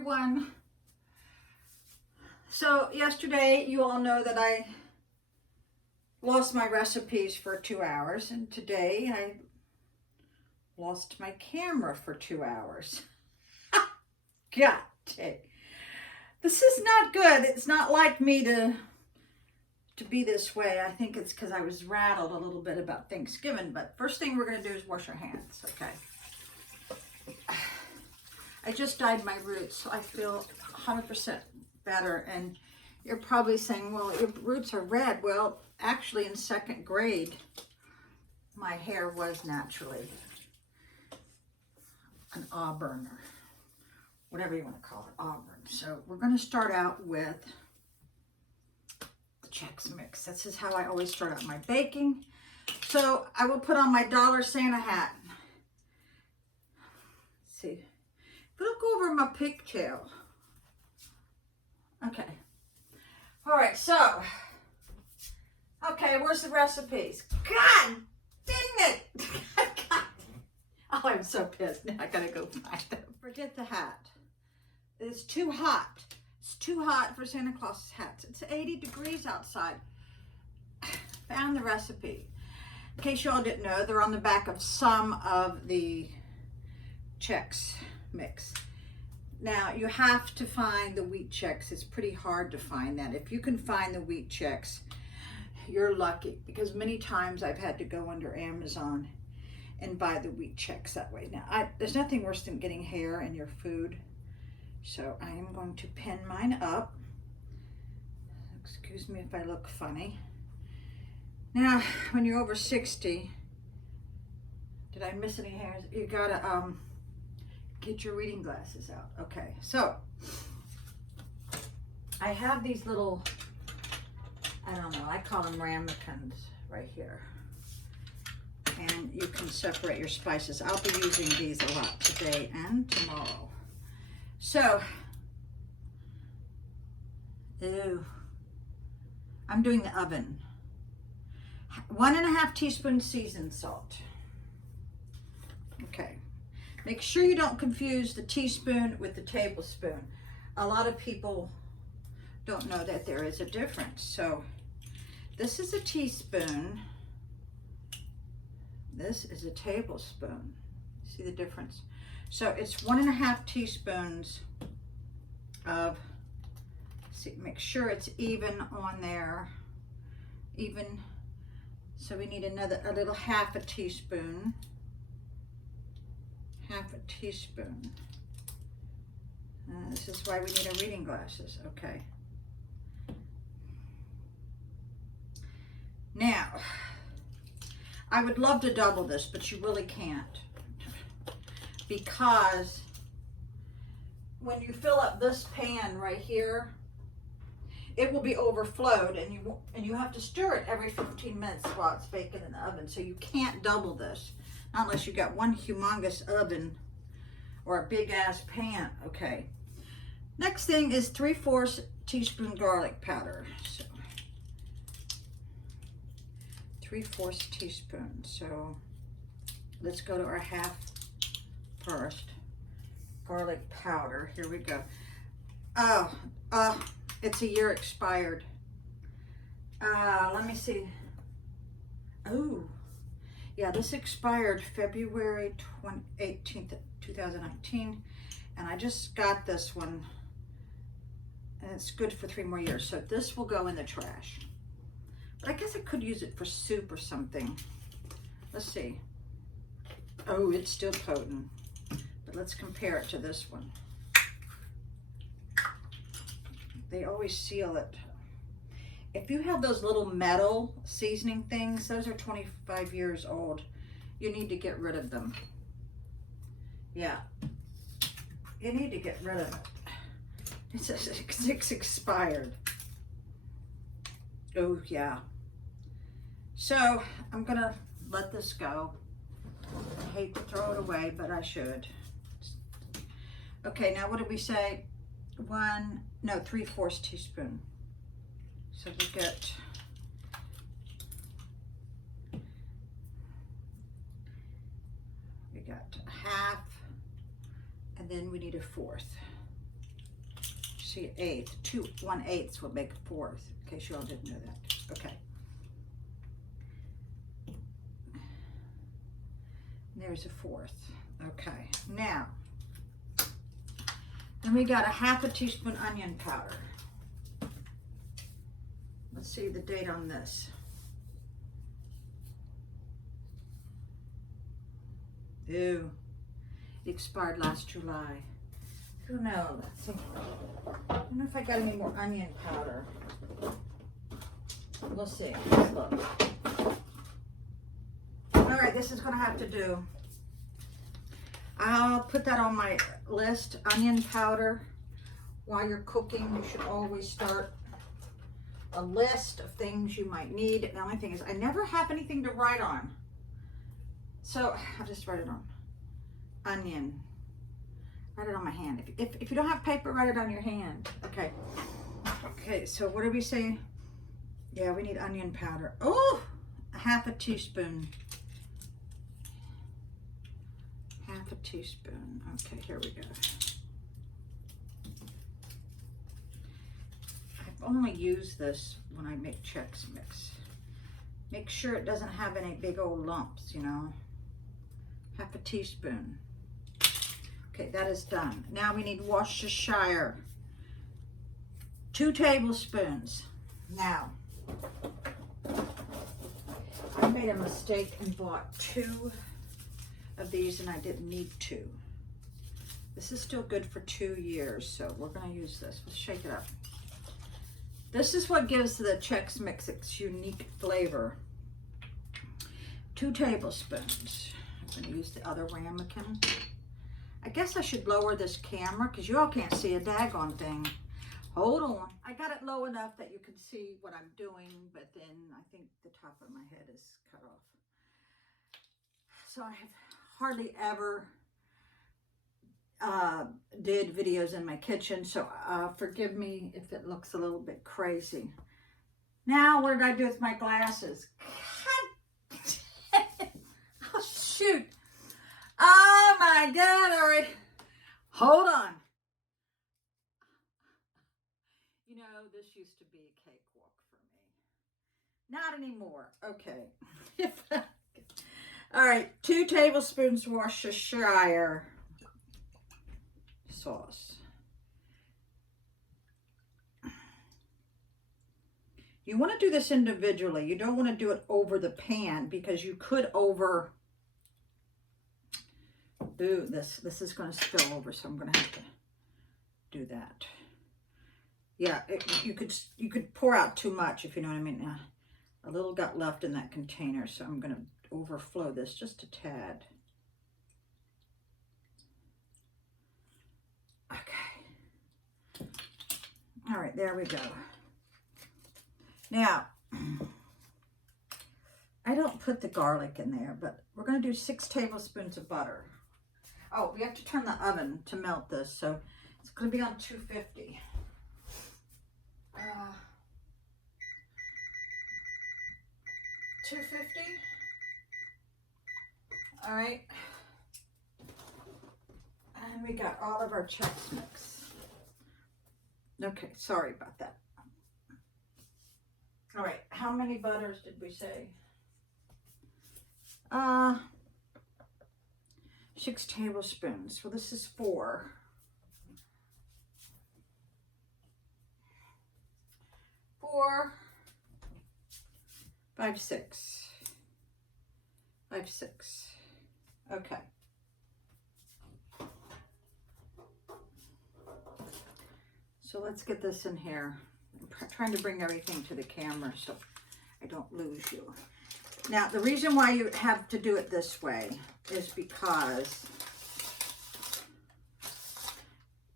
everyone. So yesterday, you all know that I lost my recipes for 2 hours, and today I lost my camera for 2 hours. God dang. This is not good. It's not like me to be this way. I think it's because I was rattled a little bit about Thanksgiving, but first thing we're going to do is wash our hands, okay? I just dyed my roots, so I feel 100% better. And you're probably saying, well, your roots are red. Well, actually in second grade, my hair was naturally an auburn, or whatever you want to call it, auburn. So we're going to start out with the Chex mix. This is how I always start out my baking. So I will put on my dollar Santa hat. Let's see. Look over my pigtail. Okay. All right, so, okay, where's the recipes? God dang it! God. Oh, I'm so pissed. Now I gotta go find them. Forget the hat. It's too hot. It's too hot for Santa Claus's hats. It's 80 degrees outside. Found the recipe. In case y'all didn't know, they're on the back of some of the Chex mix. Now you have to find the wheat Chex. It's pretty hard to find that. If you can find the wheat Chex, you're lucky, because many times I've had to go under Amazon and buy the wheat Chex that way. Now there's nothing worse than getting hair in your food, so I am going to pin mine up. Excuse me if I look funny. Now when you're over 60, did I miss any hairs? You gotta get your reading glasses out. Okay, so I have these little, I don't know, I call them ramekins right here. And you can separate your spices. I'll be using these a lot today and tomorrow. So, I'm doing the oven. 1.5 teaspoons seasoned salt. Okay. Make sure you don't confuse the teaspoon with the tablespoon. A lot of people don't know that there is a difference. So this is a teaspoon. This is a tablespoon. See the difference? So it's 1.5 teaspoons of, see, make sure it's even on there. Even. So we need a little half a teaspoon. Half a teaspoon. This is why we need our reading glasses. Okay. Now, I would love to double this, but you really can't, because when you fill up this pan right here, it will be overflowed, and you have to stir it every 15 minutes while it's baking in the oven. So you can't double this. Not unless you got one humongous oven or a big ass pan. Okay. Next thing is 3/4 teaspoon garlic powder. So 3/4 teaspoon. So let's go to our half first. Garlic powder. Here we go. Oh, it's a year expired. Let me see. Oh. Yeah, this expired February 18th, 2019, and I just got this one, and it's good for 3 more years. So this will go in the trash. But I guess I could use it for soup or something. Let's see. Oh, it's still potent. But let's compare it to this one. They always seal it. If you have those little metal seasoning things, those are 25 years old. You need to get rid of them. Yeah. You need to get rid of it. It's expired. Oh, yeah. So, I'm going to let this go. I hate to throw it away, but I should. Okay, now what did we say? 3/4 teaspoon. So we get half, and then we need 1/4. see, eighth. 2 1/8 will make a fourth, in case you all didn't know that. Okay. There's a fourth. Okay. Now, then we got a 1/2 teaspoon onion powder. Let's see the date on this. Ew. It expired last July. Who knows? I don't know if I got any more onion powder. We'll see. Let's look. All right, this is going to have to do. I'll put that on my list. Onion powder. While you're cooking, you should always start a list of things you might need. The only thing is I never have anything to write on. So I'll just write it on. Onion. Write it on my hand. If you don't have paper, write it on your hand. Okay. Okay, so what did we say? Yeah, we need onion powder. Oh, 1/2 teaspoon. 1/2 teaspoon. Okay, here we go. I've only used this when I make Chex Mix. Make sure it doesn't have any big old lumps, you know. 1/2 teaspoon. Okay, that is done. Now we need Worcestershire. 2 tablespoons. Now, I made a mistake and bought 2 of these and I didn't need 2. This is still good for 2 years, so we're going to use this. Let's shake it up. This is what gives the Chex Mix its unique flavor. 2 tablespoons. I'm going to use the other ramekin. I guess I should lower this camera because you all can't see a daggone thing. Hold on. I got it low enough that you can see what I'm doing, but then I think the top of my head is cut off. So I have hardly ever did videos in my kitchen, so forgive me if it looks a little bit crazy. Now, what did I do with my glasses? Oh, shoot. Oh, my God. All right. Hold on. You know, this used to be a cakewalk for me. Not anymore. Okay. All right. 2 tablespoons Worcestershire sauce. You want to do this individually. You don't want to do it over the pan because you could over... Ooh, this is going to spill over, so I'm going to have to do that. Yeah, you could pour out too much, if you know what I mean. A little got left in that container, so I'm going to overflow this just a tad. Okay. All right, there we go. Now, I don't put the garlic in there, but we're going to do 6 tablespoons of butter. Oh, we have to turn the oven to melt this, so it's going to be on 250. 250. All right. And we got all of our Chex Mix. Okay, sorry about that. All right, how many butters did we say? 6 tablespoons. Well, this is 4. 4, 5, 6. 5, 6. Okay. So let's get this in here. I'm trying to bring everything to the camera so I don't lose you. Now, the reason why you have to do it this way is because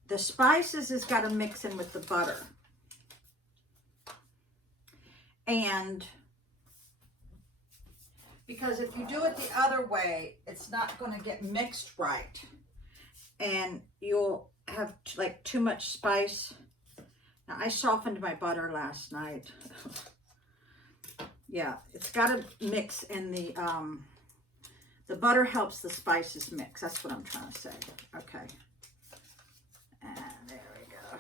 the spices has got to mix in with the butter. And because if you do it the other way, it's not going to get mixed right. And you'll have like too much spice. Now, I softened my butter last night. Yeah, it's got to mix in the butter helps the spices mix. That's what I'm trying to say. Okay. And there we go.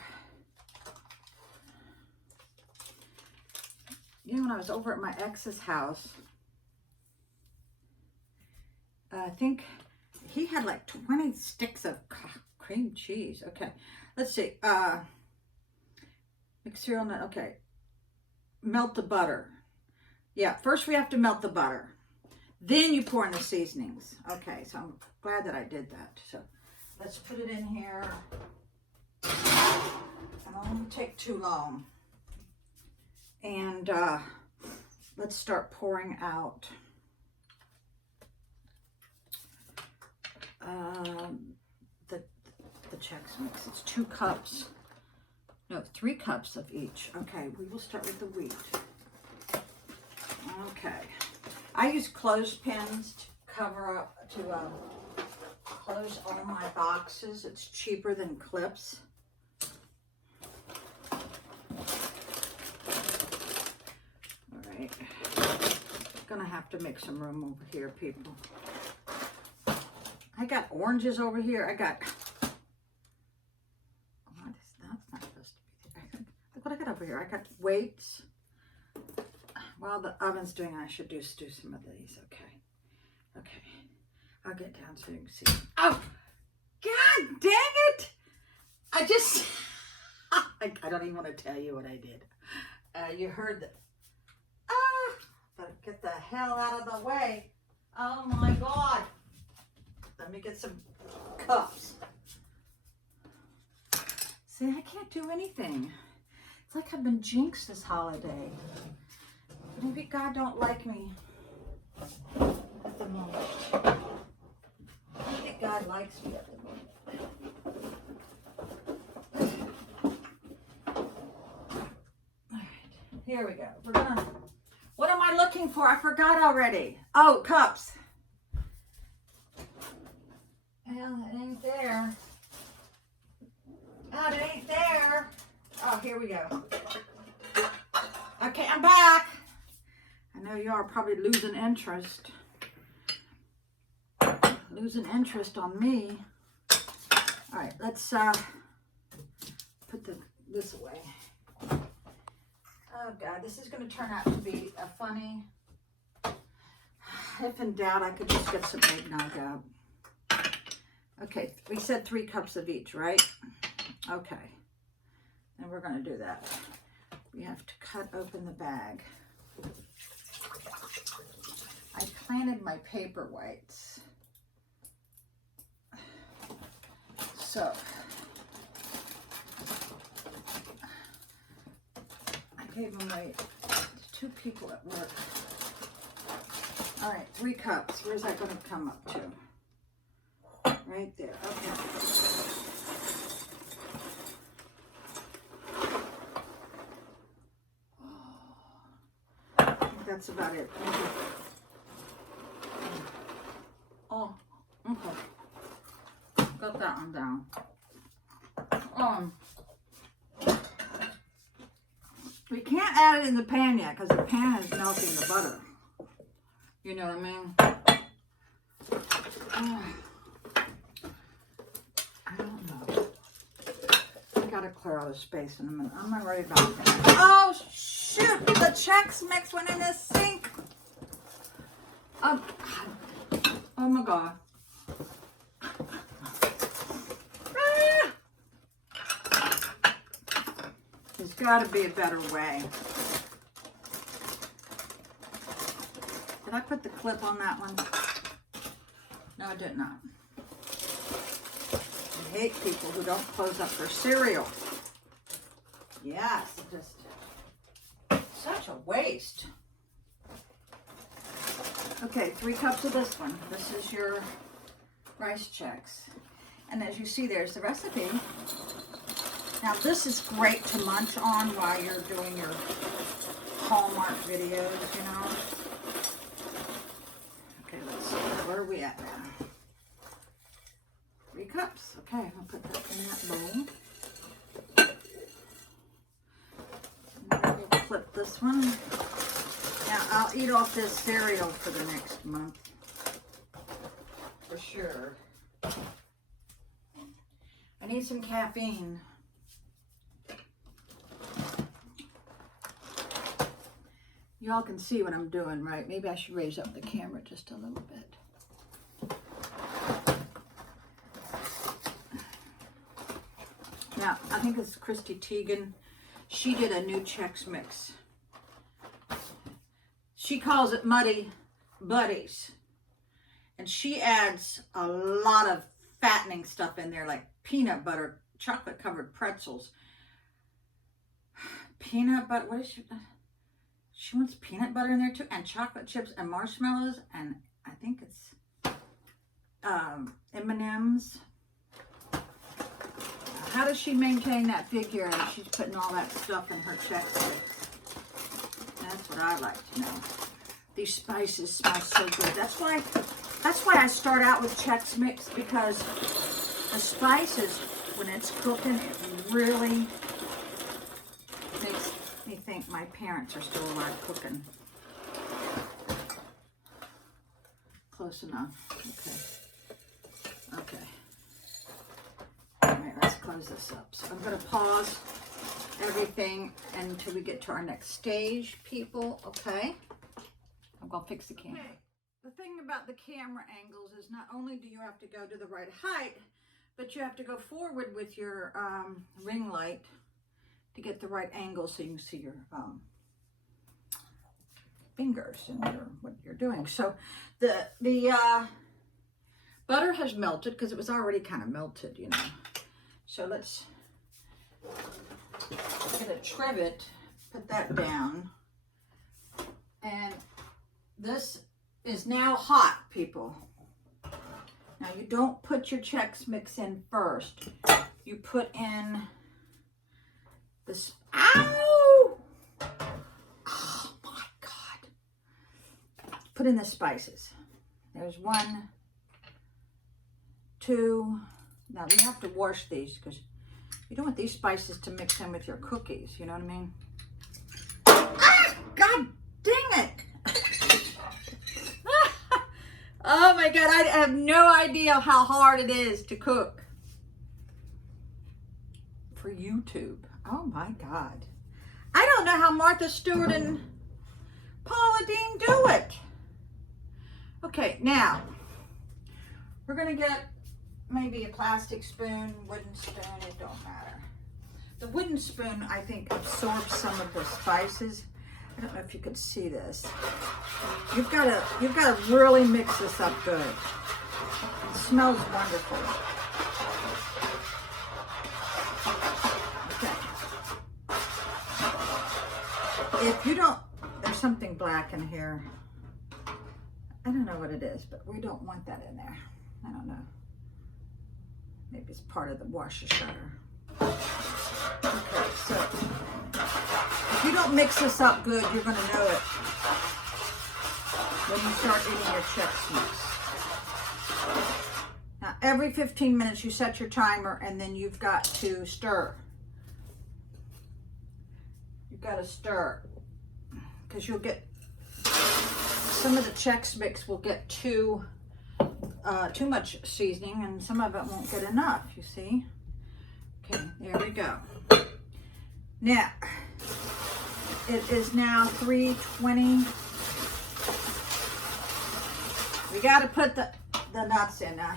You know, when I was over at my ex's house, I think he had like 20 sticks of cream cheese. Okay, let's see. Mix cereal nut. Okay, melt the butter. Yeah, first we have to melt the butter. Then you pour in the seasonings. Okay, so I'm glad that I did that. So let's put it in here. I don't want to take too long. And let's start pouring out the Chex mix. It's 2 cups. No, 3 cups of each. Okay, we will start with the wheat. Okay. I use clothespins to cover up, close all my boxes. It's cheaper than clips. All right. Gonna have to make some room over here, people. I got oranges over here. I got, that's not supposed to be there. Look what I got over here. I got weights. While the oven's doing it, I should do some of these. Okay. Okay. I'll get down so you can see. Oh, God dang it. I just, I don't even want to tell you what I did. You heard the, better get the hell out of the way. Oh my God. Let me get some cups. See, I can't do anything. It's like I've been jinxed this holiday. Maybe God don't like me at the moment. I think God likes me at the moment. All right, here we go. We're gonna, what am I looking for? I forgot already. Oh, cups. Well, it ain't there. Oh, it ain't there. Oh, here we go. Okay, I'm back. I know you are probably losing interest. Losing interest on me. All right, let's put this away. Oh God, this is going to turn out to be a funny. If in doubt, I could just get some eggnog out. Okay, we said 3 cups of each, right? Okay, and we're going to do that. We have to cut open the bag. I planted my paper whites. So, I gave them away to 2 people at work. All right, 3 cups. Where's that going to come up to? Right there. Okay. I think that's about it. Oh, okay. Got that one down. We can't add it in the pan yet because the pan is melting the butter. You know what I mean? I don't know. I gotta clear all the space in a minute. I'm not worried about that. Oh shoot! The Chex mix went in the sink. Oh my God. There's got to be a better way. Did I put the clip on that one? No, I did not. I hate people who don't close up their cereal. Yes, just such a waste. Okay, 3 cups of this one. This is your rice Chex. And as you see, there's the recipe. Now this is great to munch on while you're doing your Hallmark videos, you know. Okay, let's see. Where are we at now? 3 cups. Okay, I'm going to put that in that bowl. And then we'll flip this one. Now, I'll eat off this cereal for the next month. For sure. I need some caffeine. Y'all can see what I'm doing, right? Maybe I should raise up the camera just a little bit. Now, I think it's Christy Teigen. She did a new Chex Mix. She calls it Muddy Buddies. And she adds a lot of fattening stuff in there, like peanut butter, chocolate covered pretzels. Peanut butter, what is she wants peanut butter in there too, and chocolate chips and marshmallows, and I think it's M&Ms. How does she maintain that figure and she's putting all that stuff in her Chex Mix? That's what I like to know. These spices smell so good. That's why I start out with Chex Mix, because the spices, when it's cooking, it really makes me think my parents are still alive cooking. Close enough. Okay. All right, let's close this up. So I'm going to pause everything until we get to our next stage, people. Okay. I'm going to fix the camera. Okay. The thing about the camera angles is not only do you have to go to the right height, but you have to go forward with your ring light to get the right angle so you can see your fingers and what you're doing. So the butter has melted because it was already kind of melted, you know. So let's get a trivet, put that down, and this is now hot, people. Now you don't put your Chex Mix in first. You put in this. Ow! Oh my God. Put in the spices. There's 1, 2. Now we have to wash these because you don't want these spices to mix in with your cookies. You know what I mean? Ah! God dang it! Oh my God, I have no idea how hard it is to cook for YouTube. Oh my God. I don't know how Martha Stewart and Paula Deen do it. Okay, now we're gonna get maybe a plastic spoon, wooden spoon, it don't matter. The wooden spoon, I think, absorbs some of the spices. I don't know if you could see this. You've got to really mix this up good. It smells wonderful. Okay. If you don't, there's something black in here. I don't know what it is, but we don't want that in there. I don't know. Maybe it's part of the washer shutter. Okay, so if you don't mix this up good, you're going to know it when you start eating your Chex Mix. Now, every 15 minutes you set your timer, and then you've got to stir. You've got to stir, because you'll get, some of the Chex Mix will get too much seasoning, and some of it won't get enough, you see? Okay, there we go. Now, it is now 3:20. We got to put the nuts in. Now,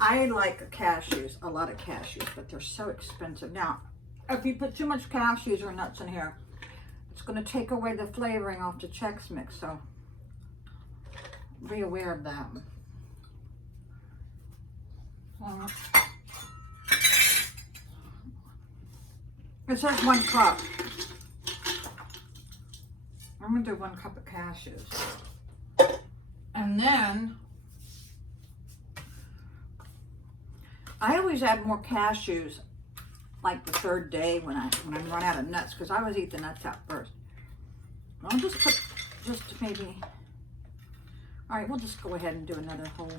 I like cashews, a lot of cashews, but they're so expensive. Now, if you put too much cashews or nuts in here, it's going to take away the flavoring off the Chex Mix, so be aware of that. It says 1 cup. I'm going to do 1 cup of cashews. And then I always add more cashews like the 3rd day when I run out of nuts, because I always eat the nuts out first. I'll just put maybe. All right, we'll just go ahead and do another whole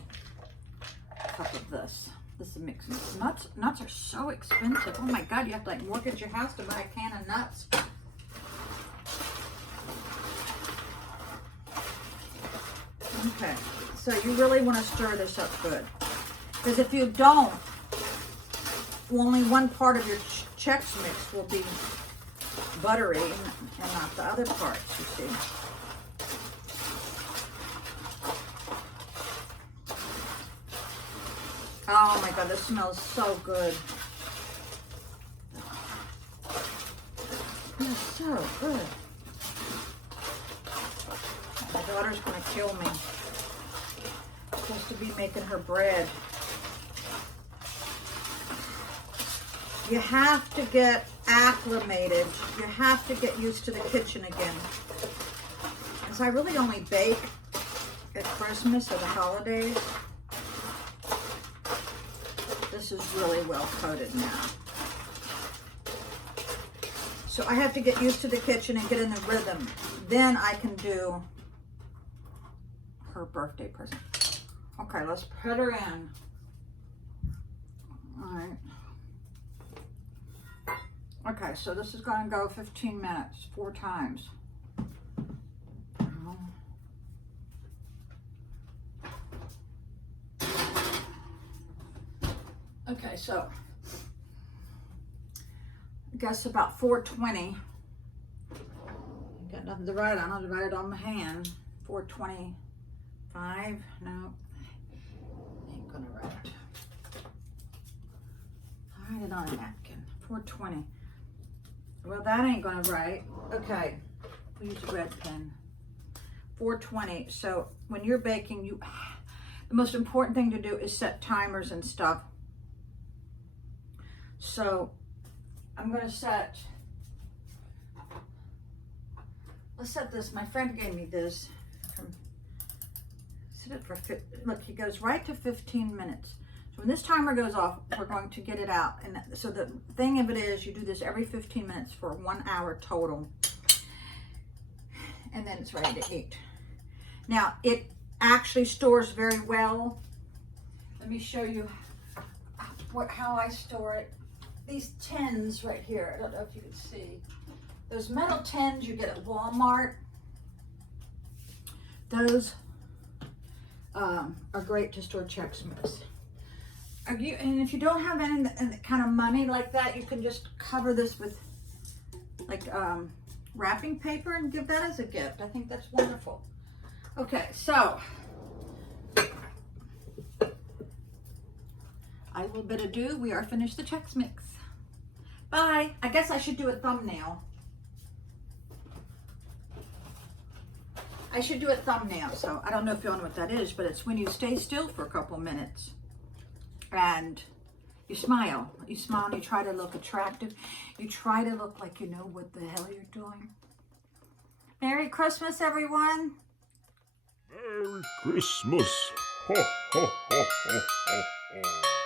cup of this. This is mixing. Nuts are so expensive. Oh my God, you have to like mortgage your house to buy a can of nuts. Okay, so you really want to stir this up good, because if you don't, only one part of your Chex Mix will be buttery and not the other parts, you see. Oh my God, this smells so good. It's so good. My daughter's gonna kill me. I'm supposed to be making her bread. You have to get acclimated. You have to get used to the kitchen again. Because I really only bake at Christmas or the holidays. This is really well coated now. So I have to get used to the kitchen and get in the rhythm. Then I can do her birthday present. Okay, let's put her in. All right. Okay, so this is going to go 15 minutes, 4 times. Okay, so I guess about 420. Got nothing to write on. I'll write it on my hand. 425. No, ain't gonna write it. I'll write it on a napkin. 420. Well, that ain't gonna write. Okay, we'll use a red pen. 420. So when you're baking, the most important thing to do is set timers and stuff. So I'm gonna set. Let's set this. My friend gave me this. Set it for. Look, he goes right to 15 minutes. When this timer goes off, we're going to get it out. And so the thing of it is, you do this every 15 minutes for 1 hour total. And then it's ready to eat. Now, it actually stores very well. Let me show you how I store it. These tins right here, I don't know if you can see. Those metal tins you get at Walmart, those are great to store Chex Mix. And if you don't have any kind of money like that, you can just cover this with like wrapping paper and give that as a gift. I think that's wonderful. Okay, so I will bid adieu. We are finished the Chex Mix. Bye. I guess I should do a thumbnail. I should do a thumbnail. So I don't know if you know what that is, but it's when you stay still for a couple minutes. And you smile. You smile and you try to look attractive. You try to look like you know what the hell you're doing. Merry Christmas, everyone. Merry Christmas. Ho, ho, ho, ho, ho, ho.